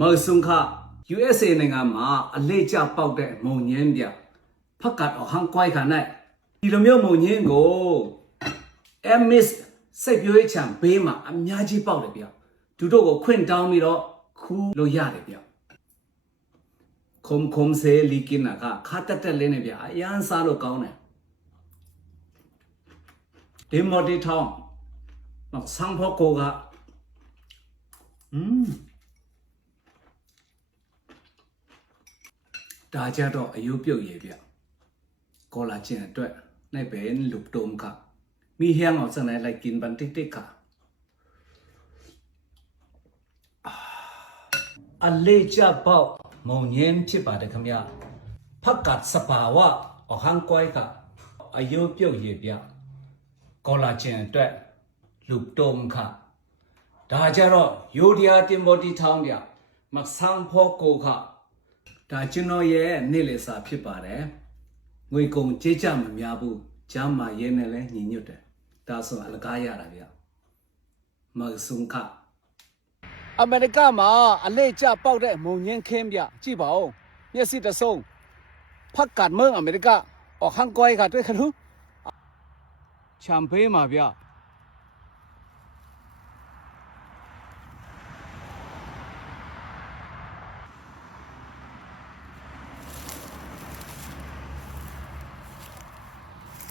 မေဆုံခ USA နိုင်ငံမှာအလေးကျပေါက်တဲ့မုံညင်းပြဖက်ကတ်အောင်ဟန်ကွိုက်ခါနိုင်ဒီလိုမျိုးမုံညင်းကို MS စိတ်ပြောရေးချံဘေးမှာအများကြီးပေါက်တယ်ဗျသူတို့ကိုခွင့်တောင်းပြီးတော့ခူးလို့ရတယ်ဗျခုံစေလီကင်နာကခါတက်လေးနေဗျအရန်စားလို့ကောင်းတယ်ဒီမော်ဒီထောင်းနော်ဆန်းဖို့ကိုကဒါကြတော့အယုတ်ပြုတ်ရေဗျကောလာဂျင်အတွက်နိုင်ပဲလူတုံကมีแห้งออกจากไหนอะไรกินบันติ๊กๆค่ะอันเล่จะเบามองเย็นที่ป่าเด็กขมยาพักกัดสปาวะออกห้างก้อยค่ะอายุเปียวเยียบยาคอลลาเจนด้วยลูกโตมค่ะดาจารอยูเดียติมบอดีทาวเนี่ยมักสร้างพ่อโกค่ะดาจินอเย่นี่เลยสาพิป่าเด้งวยกงเจ๊จ่ามันยาบูจำมาเย็นเลยหนีหยุดဒါဆိုအလကားရတာဗျမဆုံခအမေရိကမှာအလေးကျပေါက်တဲ့မုံညင်းခင်းဗျကြည့်ပါဦးမျက်စိတဆုံးဖက်กัดเมืองอเมริกาออกห้างก้อยค่ะด้วยค่ะทุแชมเปญมาဗျ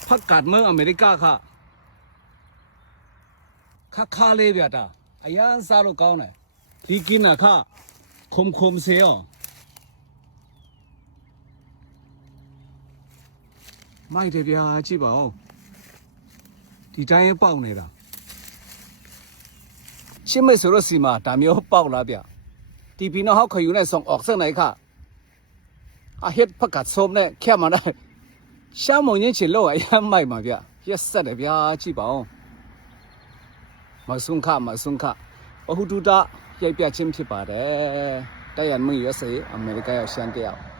ဖက်กัดเมืองอเมริกาค่ะခါလေးဗျတာအရန်စားလို့ကောင်းတယ်ဒီကင်းနာခခုံစေရောမိုက်တယ်ဗျာကြည့်ပါဦးဒီတိုင်းပေါက်နေတာရှင်းမဆိုလို့စီမှာဒါမျိုးပေါက်လာဗျဒီပီနော်ဟောက်ခယူနဲ့ဆောင်ออกสักไหนค่ะအဟစ်ဖက်ကတ်ဆုံးနဲ့แค่มาได้ရှမ်းမုံချင်းချင်လို့အရန်မိုက်မှာဗျရက်ဆက်တယ်ဗျာကြည့်ပါဦးမဆုံခအဟုတူတာရိုက်ပြချင်းဖြစ်ပါတယ်တိုက်ရမင်း USA အမေရိကရောက်ရှမ်းတယောက်